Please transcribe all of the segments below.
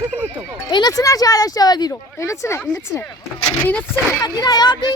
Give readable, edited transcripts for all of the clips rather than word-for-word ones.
تكنيتو إيه نتسنى جالة شوادي رو إيه نتسنى حدينا يا بي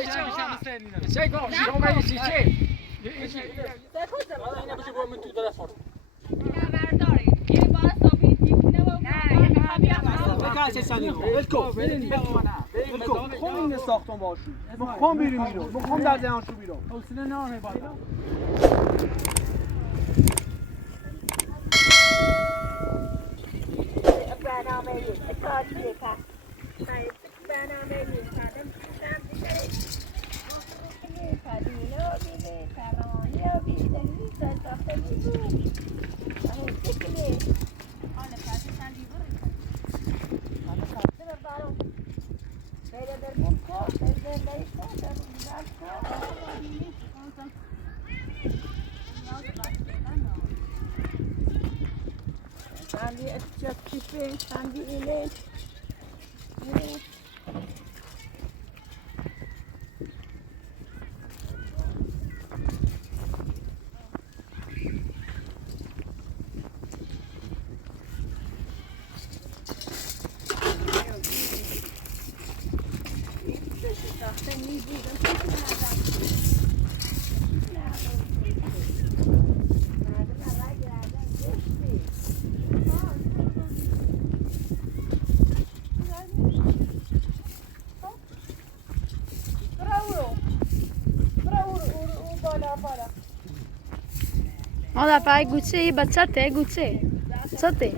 هذا فاي قوتشي بتشرته قوتشي صدق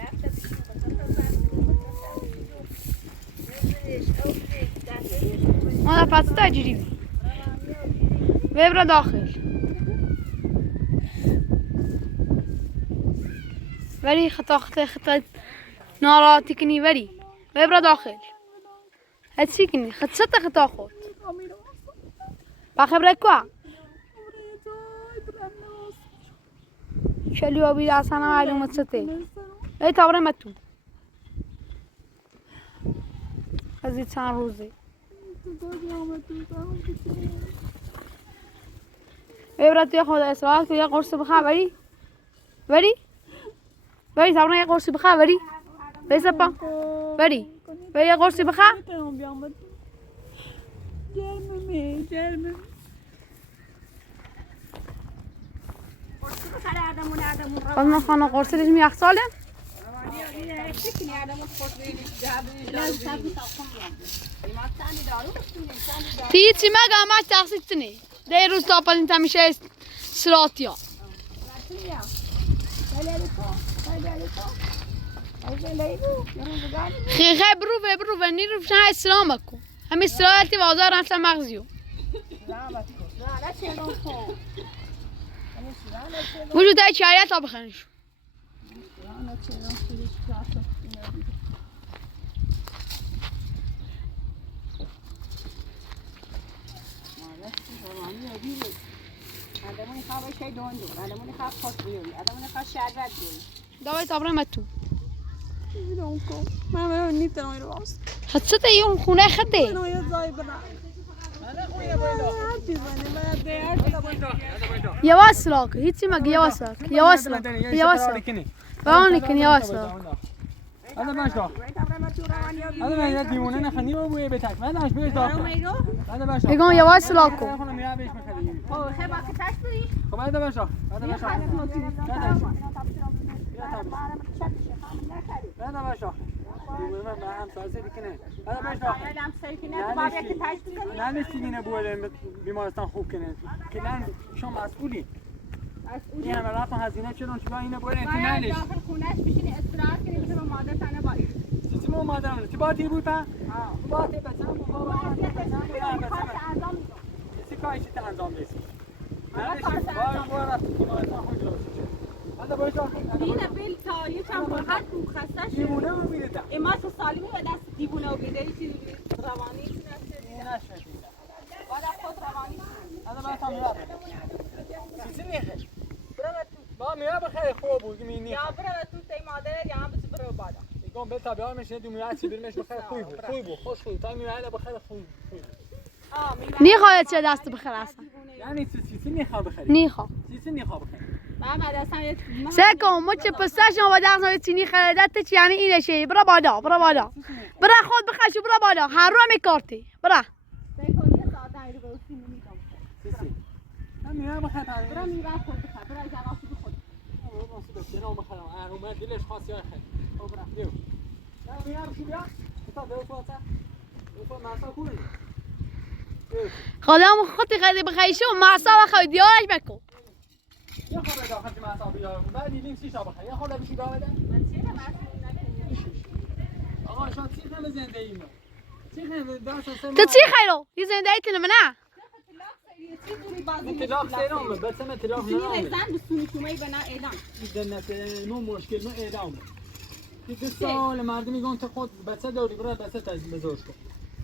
هذا فاتتا جريبي ويبرا داخل وري خطا نارا تكني وري ويبرا داخل هتسيكني خطستا خطا خود بخبرك كوا شلو أبي أصلا معلومات ستة أي تابر متو أزيد سان روزي إبرة يا خدا إسرائيل يا قرص بخا بري تابر يا قرص بخا بري سبا بري يا قرص بخا قلنا خانه قرص ليش مياخ سالم تيجي ما قامت تحسيتني ده روز تابل انت مش سراتيا خبرو ونيرو فشان اسلامكم هم اسرائيلتي بازار انت مغزيو وجود أي شيء طب خنش. داوي طبرا متو. ما نيت أنا يروس. حسيت يوم خونه خدي. يواصلك هيتي ما يواصلك فانيكن يواصلك هذا ما شو هذا ما يديونه نخني وابوي بتاعك ما داش بيش داخل هذا ما شو يقول يواصلك هذا ما شو هذا ما شو ما هم سازه بکنه هذا ما شو نه نشینه بوله بیمارستان خوب کنه کلان شما مسئولی این همه رفتن هزینه چرا چرا اینو بوله انتینالش داخل خونهش بشینی استراحت کنی بشه با مادر تنه باید چیزی ما مادرم چی باتی بود پا باتی بچم بابا چی کاری چی انجام بدی نه بارا بیمارستان خوب شد هذا باشه اینه بل تا یه چند بار هر کو خسته شد دیوونه میبینید اماس سالمی و دست دیوونه و بیداری چیزی روانی نشه بالا خود روانی هذا ما فهمت چیزی نیست با میاد بخیر خوب بود می‌بینی یا برو تو تی مادر یا بس برو بالا میگم به تابعه میشه دو میاد چی برمش بخیر خوب بود خوش خوب تا میاد بخیر خوب نيخا يا دست بخير اصلا يعني چیزی نیخواد بخیر نيخا چیزی نیخواد بخیر محمد اصلا سکم مچ پستاشون و داغ چینی خریدت یعنی اینه شی برا بالا برا بالا برا خود بخشو برا بالا هر رو میکارتی برا سکو یه ساعت عیرو به اصلی نمیدم سیسی همین بخاطر برا میوه خود بخور برا جواب خود سلام بخير هما دلش خاص يا اخي برا يو لا يا شو بيا انت ده وصلت وصل مع ساكون خدام خودی خیلی بخیشو معصا و خود دیارش بکن يا خبر داخل مع صابي بعد يلين سي شابخ يا خبر بشو داوده من چه مسئول آقا شما چی خیلی زنده ایم چی خیلی داشت تو چی خیلو یه زنده ایت نه اطلاق سیرام بس من اطلاق سنی نه رسن بسونی شما بنا اعلام دیدن مو مشکل ما اعدام دیگه سال مردم میگن تو خود بچه داری برای بچه تاز بزرگ کن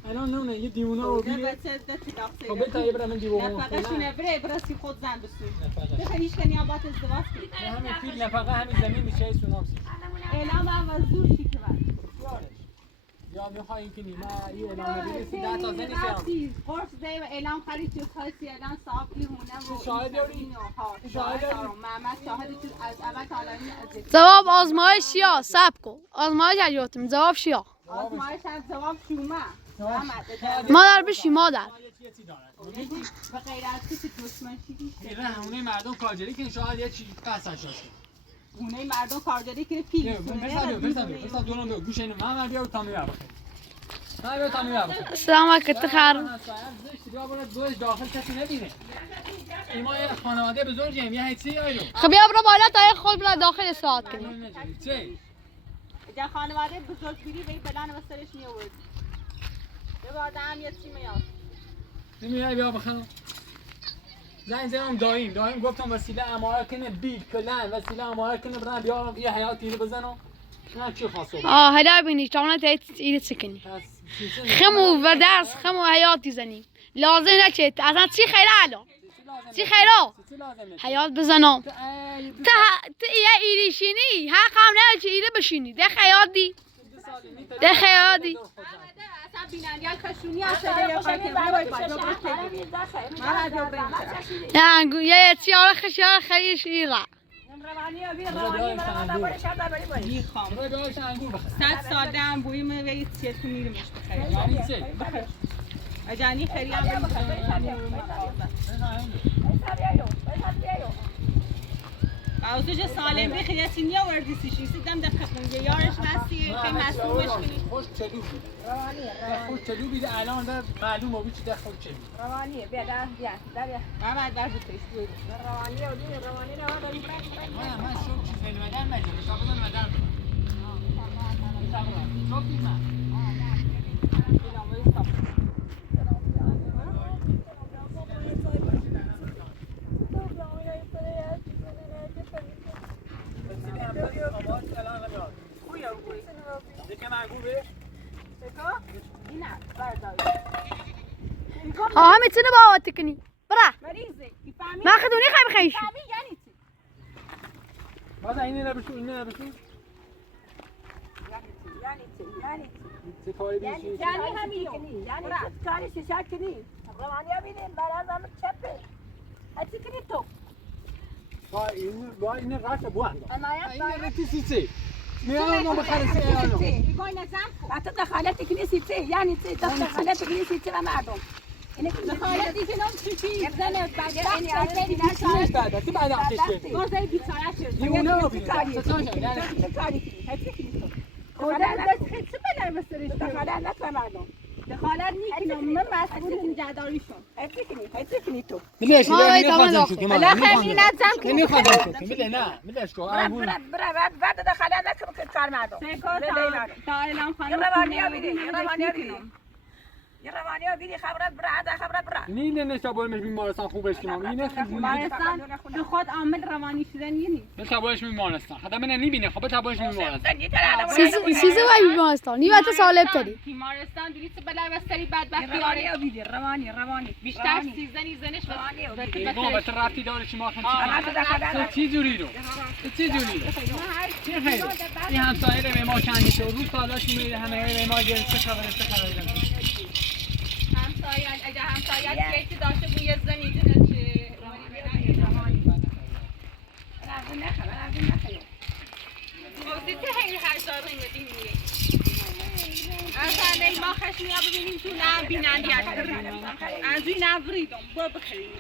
الان نه یه دیوونه رو بیه بچه ده اطلاق خب بتا یه برای من دیوونه نفقه شونه بره براسی خود زن بسونی تو خیلیش کنی آبات ازدواج کنی همین فیل نفقه همین زمین میشه سونام سی اعلام هم از دور شی که یا میخوای که نیما یه اعلام بگیری 10 تا زنی سیام قرص ده و اعلام خرید چه خاصی اعلام صاحب این هونه و شاهد داری؟ شاهد دارم محمد شاهد چیز از اول تا الان از جواب آزمایش یا سب کن آزمایش اجوتم جواب شیا آزمایش از جواب شومه محمد مادر بشی مادر به غیر از کسی دشمن شدی ایران همونه مردم کارجری که شاید یه چی قصاش باشه هونه مردم کارگری که پیر بسا دونم بگو گوش اینو من بیا تا میام بخیر من بیا تا میام بخیر سلام علیکم خیر بیا برو دوش داخل کسی نبینه ایما یه خانواده بزرگیم یه هیچی آیلو خب بیا برو بالا تا خود بلا داخل استراحت کنی چه جا خانواده بزرگ بیری به بلان و سرش می آورد یه بار هم یه چی میاد نمیای بیا بخیر زنگ زدم دایم گفتم وسیله اماره کنه بیل کلن وسیله اماره کنه برام بیا یه حیاتی رو بزنم نه چی خاصه هلا بینی چون تا ایت سکنی خمو و درس خمو حیاتی زنی لازم نچه اصلا چی خیره الان چی خیره حیات بزنم تا یه ایریشینی حق هم نه چه ایره بشینی ده خیاتی ده خیاتی اصلا بینانیان خشونی هست یا خاطر باید نه یه چیار خشیار خیش ایره میخوام 100 ساله هم بویم و یه چیه تو میرمش بخیر اجانی خیلی هم باوزوج سالم بخیر یه چی نیا وردی سیشی سیدم دقیق کنگه یارش بستی که مسئولش کنی خوش چلو بید خوش چلو بید الان در معلوم آبی چی در خوش چلو روانیه بیا در محمد برد تویش بود روانیه و دین روانی رو داری من شب چیز نمیدن مجموع شب نمیدن شب دیدم ها میتونه با تکنی برا ما خدونی خیلی خیش بعد اینه نبشو چه کاری بیشی یعنی همین یعنی کاری ششک کنی روانی ها بیدیم برای زمان چپه هتی کنی تو با این رفت بوند این رفتی سیچه میانو بخره سیانو میگوی نظام کن حتی دخالت کنی سیچه یعنی چه دخالت کنی سیچه و مردم دخالتی که نام چی زنه بعد بعد آتیشه گوزه بیچاره شد دیونه رو بیدیم خدا دست خیلی بلر بسرش دخالت نکن مردم دخالت نیکنم من مسئول نگهداریشون حتی کنی تو میلیش ما خیلی نظام کنی نمیخوام میلی نه میلیش کو بعد دخالت نکن کار مردم تا اعلام خانم یه روانی ها بیدی خبرت برا اینه نشا باید بیمارستان خوبش کنم اینه بیمارستان تو خود عامل روانی شدن یه نیست نه تبایش بیمارستان حدا من نمیبینه خب تبایش بیمارستان سیزو وای بیمارستان نیوت سالب تری بیمارستان دلیت بلر بستری بدبختی آره بیدی روانی بیشتر سیزنی زنش ما بس رفتی داره شما خن چی جوری رو چی جوری رو چی خیلی این همسایه به ما چندی شد روز سالاش میره همه به ما گرفته خبره همسایه اگه همسایه که داشته بوی زنی دونه چه اصلا ما خشمی ها ببینیم تو نه بینندی از این نوریدم با بخیریم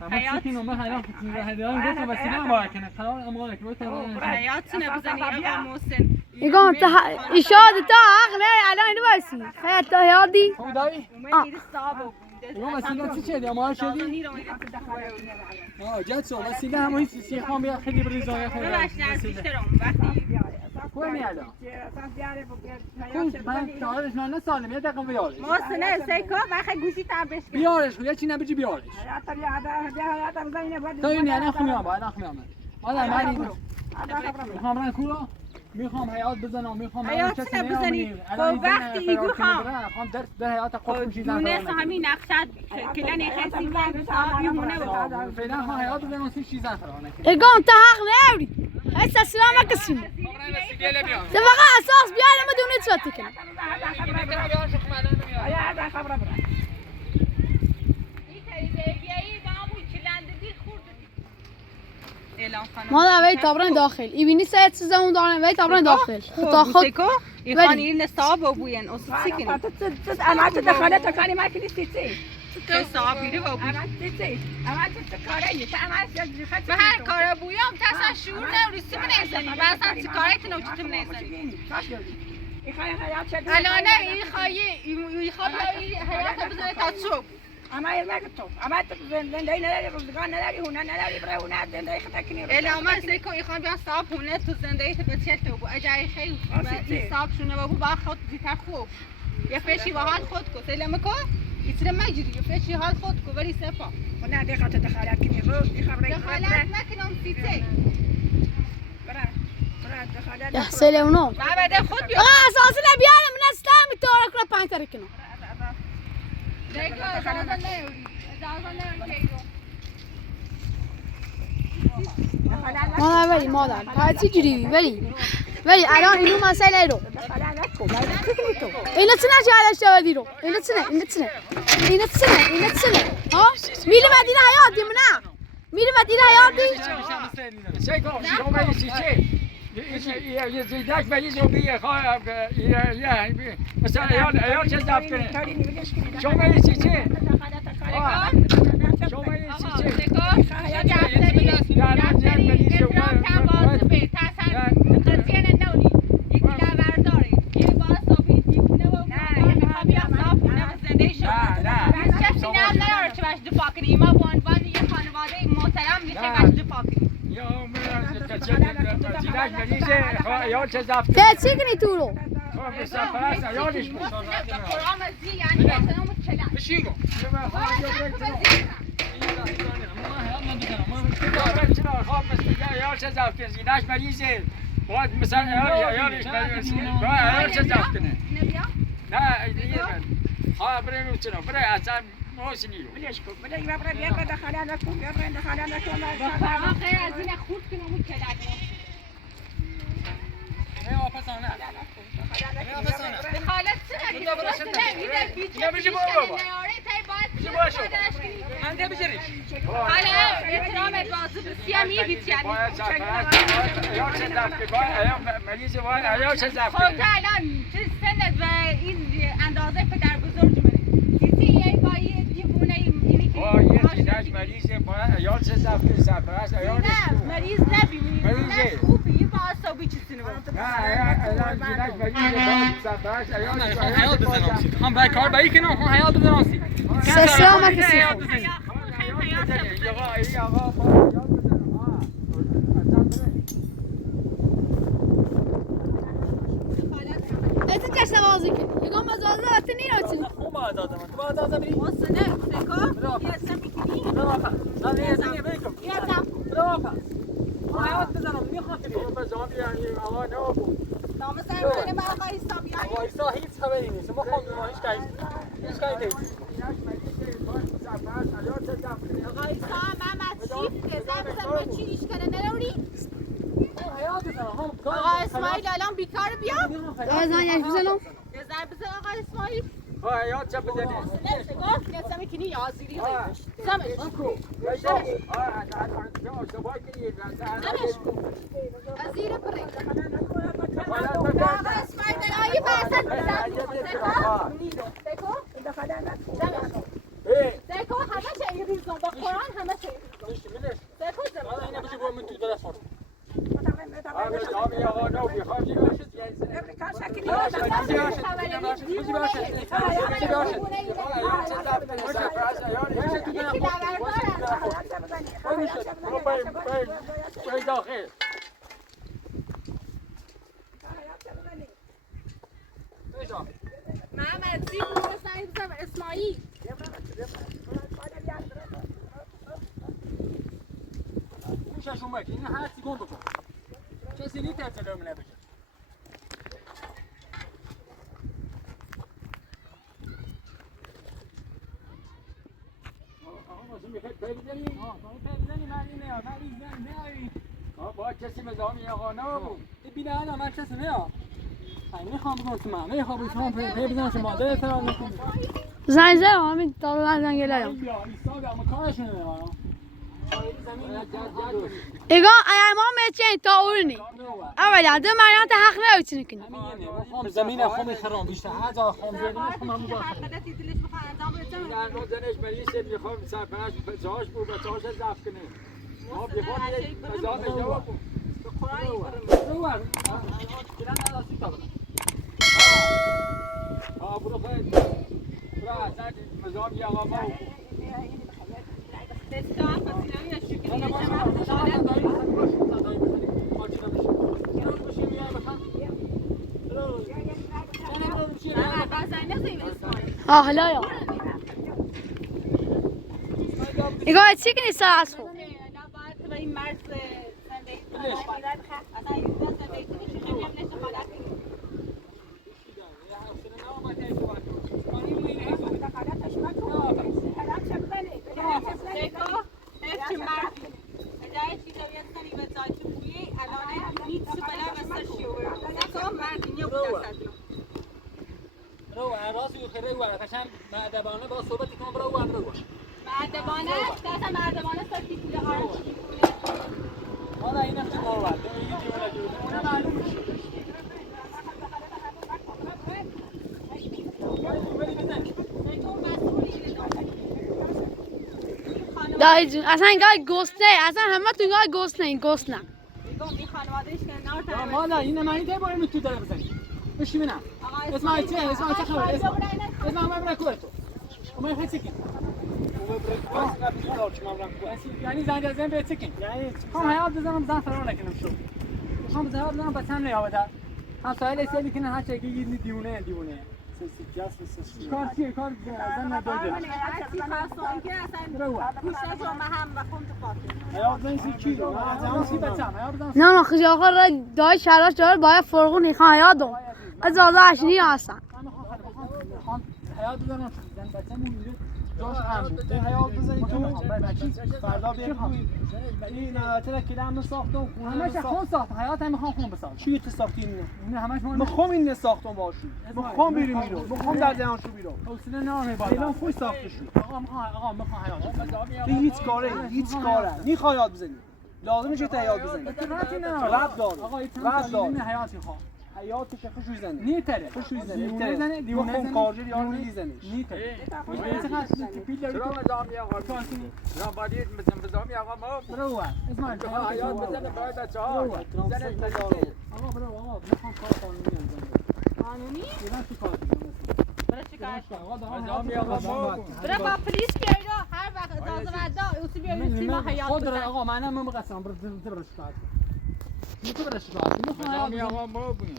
همسیتین ما حیات هدیان گفتم وسیله هم باید کنه قرار امانه که بتونه حیاتونه بزنی آقا محسن يقوم إشادة تاع غنى على إنه بس حياة هادي خدایی اومد صابو ما وسیله چی چه ما شدی جد سو وسیله هم هیچ سیخام بیا خیلی بریزای خیلی ببخشید از بیشترم وقتی کوی میادا من کارش نه سالم یه دقیقه بیارش محسن سیکو بخی گوشی تام بش بیارش یه چی نبیجی بیارش تو این یعنی خمیام با خمیام حالا من میخوام رن کورا میخوام حیات بزنم میخوام حیات بزنی خب وقتی ایگو خام در حیات قفل چیزا دونه همین نقشت کلن خاصی من صاحبی هونه بود فعلا هم حیات بزنم سی چیزا فرانه يقوم تاع غنى هسه السلام قسم تبغى أساس بيانا ما دون تسوتك ما دا بيت طبران داخل يبيني ساعة سزون دارن بيت طبران داخل تاخد يخاني لنا صعب ابوين اصلا انا تدخلت كاني ما كنت تسي صعب يرو ابو انا تسي انا تتكاري انا به هر کار ابویام تا شعور نوریسی منیزنی مثلا چی کارایت نوچتم منیزنی الان این خواهی حیات بزنه تا صبح اما يرمكتو اما زندگی نداری روزگار نداری هونه نداری برای هونه زندگی خطکنی رو الان سیکو ایخوان بیان صاحب هونه تو زندگی تو بچه تو بو اجای خیلی صاحب شونه بابو با خود دیتا خوب یه فشی و حال خود کو سلام کو يصير ما يجري فشي حال خود کو ولی سپا هونه دقیقه دخالت کنی رو خبری دخالت نکنم سیته يا سلامونو ما بده خود بیا أساس لا بيانا من أسلام تورك لا بان تركنا دیگه اجازه نیوری ما دا بلي ما دا هاي تجري بلي الان إنه مسألة رو إنه تسنى على الشوادي رو إنه تسنى ها ميل مدينة حياتي منا ميل مدينة حياتي شيكو شو ما يشي يزيدك بيجوا بيه خايف يا مثلا عيال چه ضبط کنه شو ما يشي شو ما يشي تسيقني تورو زیناش مریضه باید مثلا عیالش عیال چه ضبط کنه نه دیگه ها برای میتونم برای اصلا موسنی رو بلش کن بده یه برای بیا به دخالت نکن بیا به دخالت نکن خیر از این خورد کنم اون کلک دخالت چرا بجی بابا من ده بجریش حالا احترام ادوازو بسیار میگید یعنی عیال چه ضبط کنه مریضه باید عیال چه ضبط خب کنه تو الان چه سنت و این اندازه پدر بزرگ منه دیدی یه بایی دیوونه اینی که یه زیناش مریضه باید عیال چه ضبط کنه سرپرست عیالش نه مریض نبیمونی مریضه خوبی یه با اصابی چیزی نبود هم برای کار برای کنم هم حیات بزنم سلام كسي انت جالس تواظيك يقوم ازازه تنين وتنين ما دادم تو دادم بری وصلنا سيكو يا سامي كني انا يا زني بيكم يا تام برافا حیات بزنم میخوام بزنم یعنی آقا نه نام سر ما آقای سامی وایسا هیچ خبری نیست ما خودمون هیچ کاری آقای سام محمد چیف زن چی ایش کنه نروری آقا اسماعیل الان بیکار بیا زن يعني بزنم یه زن بزن آقا اسماعیل ها یا چه بزنی گفت نه سمی کنی یازیری هایش سمش کو ها از سبای کنی سمش ازیر پره آقا اسماعیل آیی بحثت سکو سکو همه چه این ریزون با قرآن همه چه این ریزون سکو زمان اینه بشه با من تو درست فرد آب یا آقا نو بخواه چی باشد محمد زی بود سعید بزن اسماعیل میشه شما که این هر سیگون بکن کسی نیست ترسل منه بشه با کسی مزامی آقا نبود بینه انا من کسی نیا میخوام بگم تو من میخوام بگم پی بزنم شما ده فرار نکنید زنگ زدم همین تا زنگ لایم ایگان ایما میچین تا اورنی اولا دو مریم تا حق نمیتونی کنی خام زمین خام خرام بیشتر هزار خام زمین خام هم هر قدرتی دلش بخواه انجام بده در نو زنش ملیشه میخوام سرپرست جاش بود و جاش ضبط کنه ما بخوام یک مزام جواب به قرآن رو کلام راسی تا برو خیر برو اصلا مزام یا آقا حالا یا ایگان چی کنی ساعت خو این مرز زندگی اصلا این زندگی کنی چی خیلی هم نشه خالت رو راستی خیره و قشنگ مؤدبانه با صحبت کنم برو و برو مردمانه دست مردمانه ساکی پول آرش حالا این هم ما بعد میگی دیونه معلوم میشه دایی جون اصلا اینگاه گسته اصلا همه تو اینگاه گسته این گسته این خانوادهش کنار تا مالا این من اینجا باید تو داره بزنی بشی ببینم اسمعی چه خبر اسمع من برم کوه تو ما خیلی سکین یعنی زنگ زدن به سکین هم حیات بزنم زن فرار نکنم شو هم زنگ بزنم بس هم نیاوده هم سایل ایسایی کنه هر چه گیری دیونه کار چیه کار زن نداده نه ما خیلی آخر را دای شراش دار باید فرقون ایخان یادم از آزا عشنی هستن حیات بزنم زن بچه میره جاش هم بود حیات بزنی تو فردا بیایم این چرا کلام ساختم همش خون ساخت حیات هم میخوام خون بسازم چی تو ساختی این همش ما میخوام این ساختم باشی میخوام بریم بیرون میخوام در جهان شو بیرون حوصله نرم باید الان خوش ساخته شو آقا میخوام حیات هیچ کاره میخوای یاد بزنی لازم میشه حیات بزنی رد دار آقا این حیاتی خوام حیاتش خوش میزنه نیتره خوش میزنه دیوونه کارجر یارو میزنه نیتره چرا مزامی آقا کانتینی زنبادی مزامی آقا ما برو اسمع حیات بزنه برای بچه‌ها زنه آقا برو آقا میخوام کار قانونی انجام بدم قانونی اینا تو کار برای شکایت مزامی آقا ما برای با پلیس بیایید هر وقت اجازه بده اوسی بیایید سیما حیات خود آقا منم مقصرم برو شکایت تو برش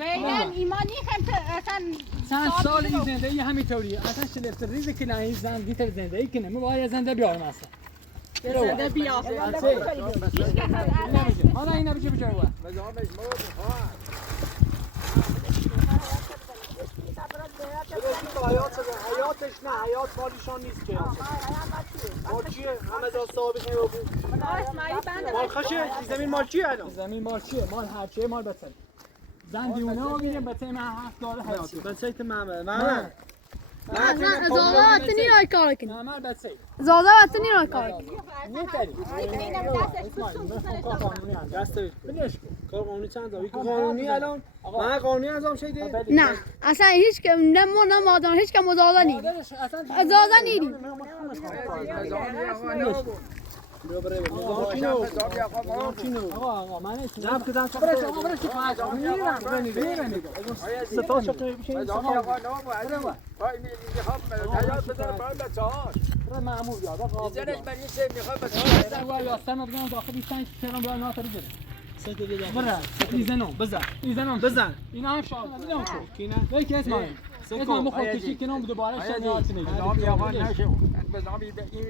بینم ایمانی خمت اصلا چند سال این زندگی همینطوریه اصلا شلفت ریز که نه این زن دیتر زندگی کنه ما باید زنده بیارم اصلا زنده بیار حالا این نمیشه بچه رو حیاتش نه حیات مالیشان نیست که مال چیه؟ همه جا صاحبش نمیگو مال خشه؟ زمین مال چیه الان؟ زمین مال چیه؟ مال هر چیه مال بچه زن دیونه ها میگه بچه من $7 حیاتی بچه ایت محمد اصلا اجازه وطنی رای کار کنی معمر بس اجازه وطنی رای کار کنی میتری اینم دستش کار قانونی هم دست بنش کار قانونی چند تا قانونی الان من قانونی انجام شده نه اصلا هیچ که نه ما نه مادر هیچ که اجازه نی اجازه نیدی آقا من نه کدام برش آقا برش ستا چطور میشه معمول یاد آقا یاستم بدون داخل این سرم برای ناتری بده برا ایزنم بزن اینا هم شاد بدون کینا ولی اسم من اسم من خود کشی کنم دوباره شد یاد کنی آقا نشو بزامی این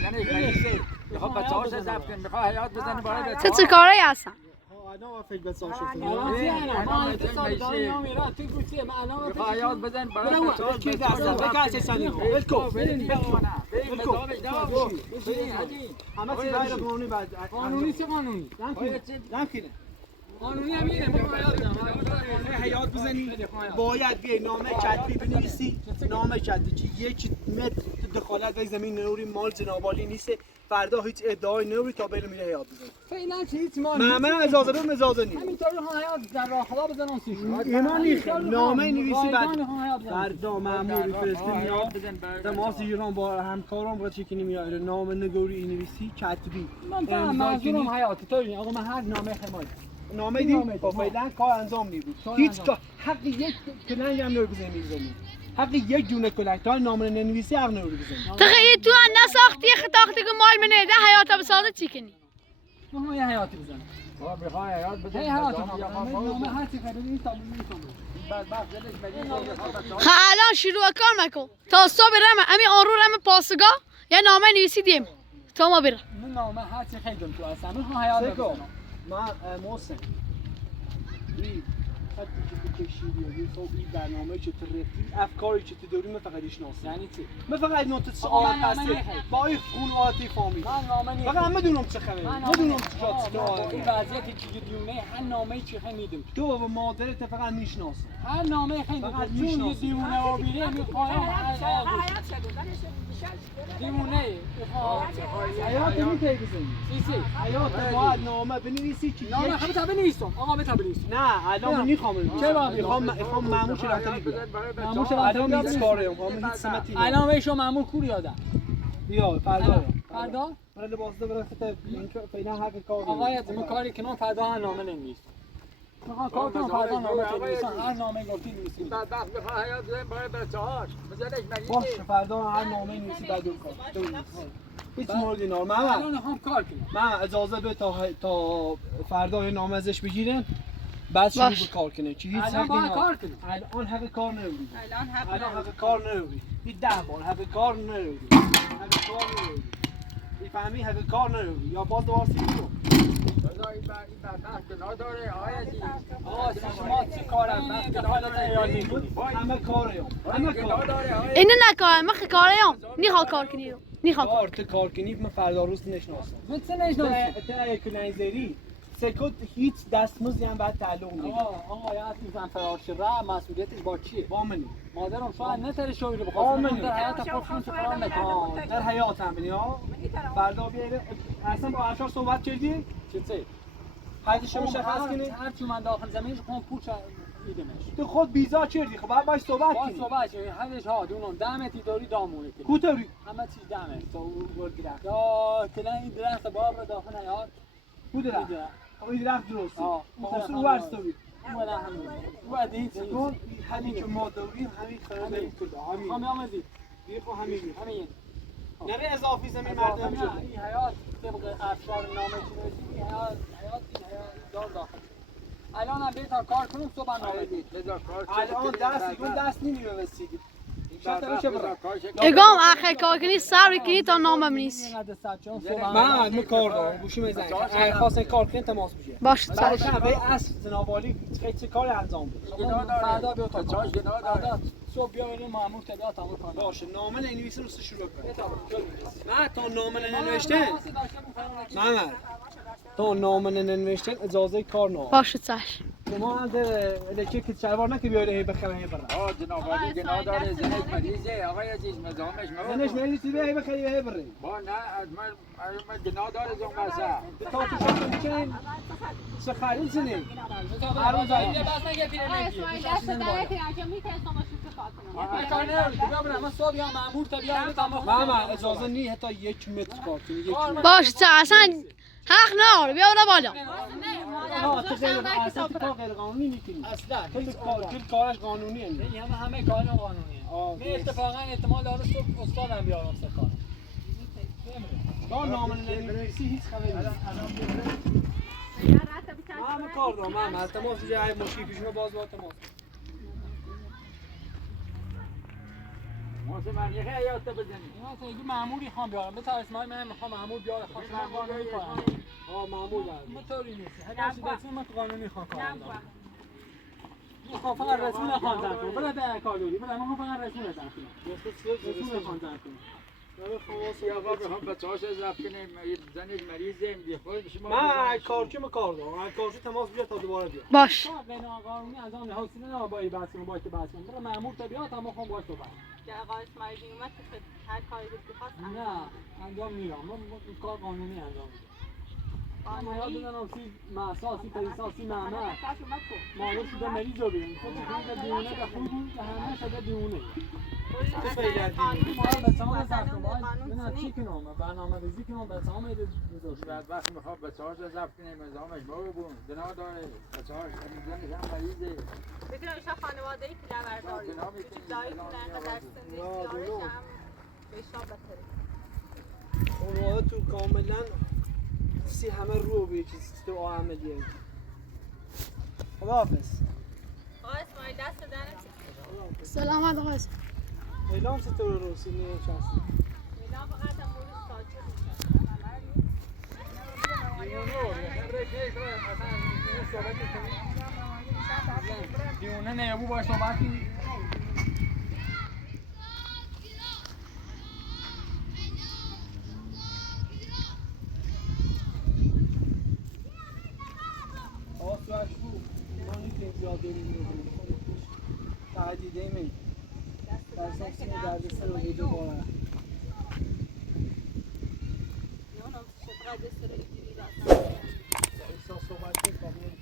زنه مریضه میخواد بچه‌هاش ضبط کنه میخواد حیات بزنه برای تو چه کاری هستن آدم فکر بساز شد حیات بزن برای بچه‌هاش کی دست بکش سنی بلکو همه چیز غیر قانونی بعد قانونی چه قانونی؟ نکنه قانونی هم اینه ما حیات بزنی باید بیای نامه کتبی بنویسی نامه کتبی که 1 متر دخالت در زمین نوری مال جنابالی نیست فردا هیچ ادعای نوری تا بیل میره حیات بزنی فعلا که هیچ مال من اجازه بدم اجازه نیست همینطوری حیات در راه خدا بزنم سیشون ایمان نیست نامه نویسی بعد حیات بزنم فردا مامور فرسته میاد تماس ایران با همکاران با چیکنی میاد نامه نگوری نویسی کتبی من فهم منظورم حیاتی طوری آقا من هر نامه خمالی نامه دی با فعلا کار انجام نیبود هیچ کار حق یک کلنگ هم نمی‌زنی زمین حق یک دونه کلنگ تا نامه ننویسی حق نمی‌زنی تخیل تو نساختی خطاختی که مال منه ده حیاتا بسازه چی کنی ما یه حیاتی بزنم میخوای حیات هی بزنه حیاتی نامه هر چی خریدی این تابلو نیستم الان شروع کار مکن تا صبح رم امی آرو رم پاسگاه یا نامه نویسی دیم تا ما برم من نامه هر چی خریدم تو اصلا من حیات بزنم من محسن این خطی که بکشیدی و این برنامه که تو رفتی افکاری که تو داری من فقط ایشناسم یعنی چی؟ من فقط نوت سوال هستی با این خونواتی فامیل من نامه نیست فقط میدونم چه خبره میدونم چه این وضعیتی که دیونه هر نامه‌ای چی خمیدم تو و مادرت فقط میشناسم هر نامه خیلی فقط چون یه می‌شناسم. دیونه و بیره میخوایم حیات شده دیونه حیات میتونی بزنی چیزی حیات باید نامه بنویسی که نامه همه تا بنویسم آقا بتا بنویسم نه الان میخوام میخوام معموش راتری بیام معموش الان راتری هیچ کاری هم هیچ سمتی الان بهشو معمول کوری یادم بیا فردا فردا برای لباس برای خاطر فعلا حق کار آقای ما کاری کنم فردا هر نامه نمی‌نویسم میخوام کار کنم فردا نامه نمی‌نویسم هر نامه گفتی نویسیم بعد میخواد حیات بزنه برای بچه‌هاش بزنش مریضه باشه فردا هر نامه نویسی بعد اون کار هیچ موردی نار الان من میخوام کار کنم اجازه بده تا فردا یه نامه ازش بگیرن بعد شروع به کار کنه که هیچ الان حقی باید نداره. کار کنم الان حق کار نداری الان حق کار نداری این 10 بار حق کار نداری حق کار نداری میفهمی حق کار نداری یا باز دوباره سیدی رو خدا این بدبخت گناه داره آقای عزیز آقا شما چی کارم دخالت ایالی همه کاره همه گناه کار داره آقای اینو نکار مخ کاریم نیخوا کار کنی نیخوا کار تو کار کنی من فردا روز نشناسم من چه نشناسم تا کنایزری سکوت هیچ دستمزدی هم بعد تعلق نیست آقا یا میزن فراش را مسئولیتش با چیه با منی مادرم شاید نتره شوی رو آمین. بخواد در حیات خودشون چه کار نکنه در حیات هم بینی ها فردا بیاره اصلا با اشار صحبت کردی چه حدش مشخص کنی هر چی من داخل زمینش خون پوچ میدمش تو خود بیزا کردی خب بعد باید صحبت با کنی صحبت حدش ها دونم دمتی داری دامونه کنی کوتوری همه چیز دمه تو ورد درخت یا کلا این درخت باب رو داخل حیات بوده می‌دونم. این درخت درسته آه. خب او ورستوی ولا همین وادی هیچ اون همین که ما داریم همین خرابه کده خام همین آمدی یه خو همین همین نره اضافی زمین مردم شده این حیات طبق افشار نامه چی نوشته این حیات دار داخل الان هم بیتا کار کنم صبح نامه دید الان دست نمیره رسیدی شاید میشه برا اگام آخر کار کنی صبر کنی تا نامه بنویسی من کار دارم گوشی میزنم اگه خواستن کار کنن تماس بگیر باشه بعد چشم شب اصل جنابالی چه کاری انجام بده فردا بیا تا چاش گناه داره صبح بیا بریم مامور تبعات تمام کنم باشه نامه ننویسیم رو شروع کن نه تا نامه ننوشتن محمد تا نامه ننوشتن اجازه کار نه باشه چشم ما هم در که شلوار نه که بیاره بخره بره. آه جناب عالی گناه داره زنش مریضه آقای عزیز مزاحمش مبادا. زنش مریضی به بخری بره. با نه از من گناه داره زون بسا. تا تو شما میکنین چه خرید سنی؟ هر روز اینجا بس نگه پیره آقا نگیر. اسماعیل دست در که انجام میتونی شما شوخی خاطر من کار ندارم. بیا برم من صبح یا مأمور تا بیام تا ماما اجازه نی حتی 1 متر کار کنی 1 متر. باش تا اصلا حق نداره بیا بالا آها تو غیر اصلا تو غیر قانونی میکنی. اصلا کل کارش قانونیه. این همه کار قانونیه. من اتفاقا احتمال داره صبح استادم بیارم سر کار. دا نامه نمی‌نویسی هیچ خبری نیست. همه کار دارم من تماس جای مشکلی پیش رو باز با تماس. موسی من یه حیات بزنی. من اگه مأموری خوام بیارم به طرز من میخوام مأمور بیارم خواست من قانونی کنم. مأمور دارم. موتوری نیست. هر چیزی دستم من قانونی خوام کار کنم. میخوام فقط رسمی نخوام زن کنم. بله در کار داری. بله من فقط رسمی نزن کنم. رسمی نخوام زن کنم. یا بابا هم بچه‌هاش از رفت کنیم زنش مریضه بی خود شما من کارچی کار دارم. کارچی تماس بیا تا دوباره بیا. باش بین قانونی از آن حوصله نه با این بحث باید بحث کنم. برای مأمور تا بیاد تا میخوام باش صحبت. که آقا اسماعیلی اومد که هر کاری که خواست نه انجام میدم. من کار قانونی انجام میدم. ما یاد دادم سی محساسی پریساسی محمد مالو شده مریض رو بیم تو که دیونه که خوب بود که همه شده دیونه ما به تمام زفتون باید بنا چی کنم برنامه ریزی کنم به تمام بزرگ بعد وقت میخواد بچه‌هاش از رفت کنیم نظامش بابا بون گناه داره بچه‌هاش زنش هم مریضه میتونه ایشا خانواده‌ای که نبرداری دایی کنه انقدر سنش دارش هم بهشان بطره خانواده تو کاملا سی همه رو به چیز تو عملیه خداحافظ آقا اسماعیل دست دارم سلامت آقا اعلام چطور رو سی نشست میلان فقط هم بودش تاچه دیونه نه ابو باید صحبت کنی آسوش بود ایمانی که زیاد داریم میکنیم تعدیده می در سکسی درد سر رو بوده باره احساس صحبت کنیم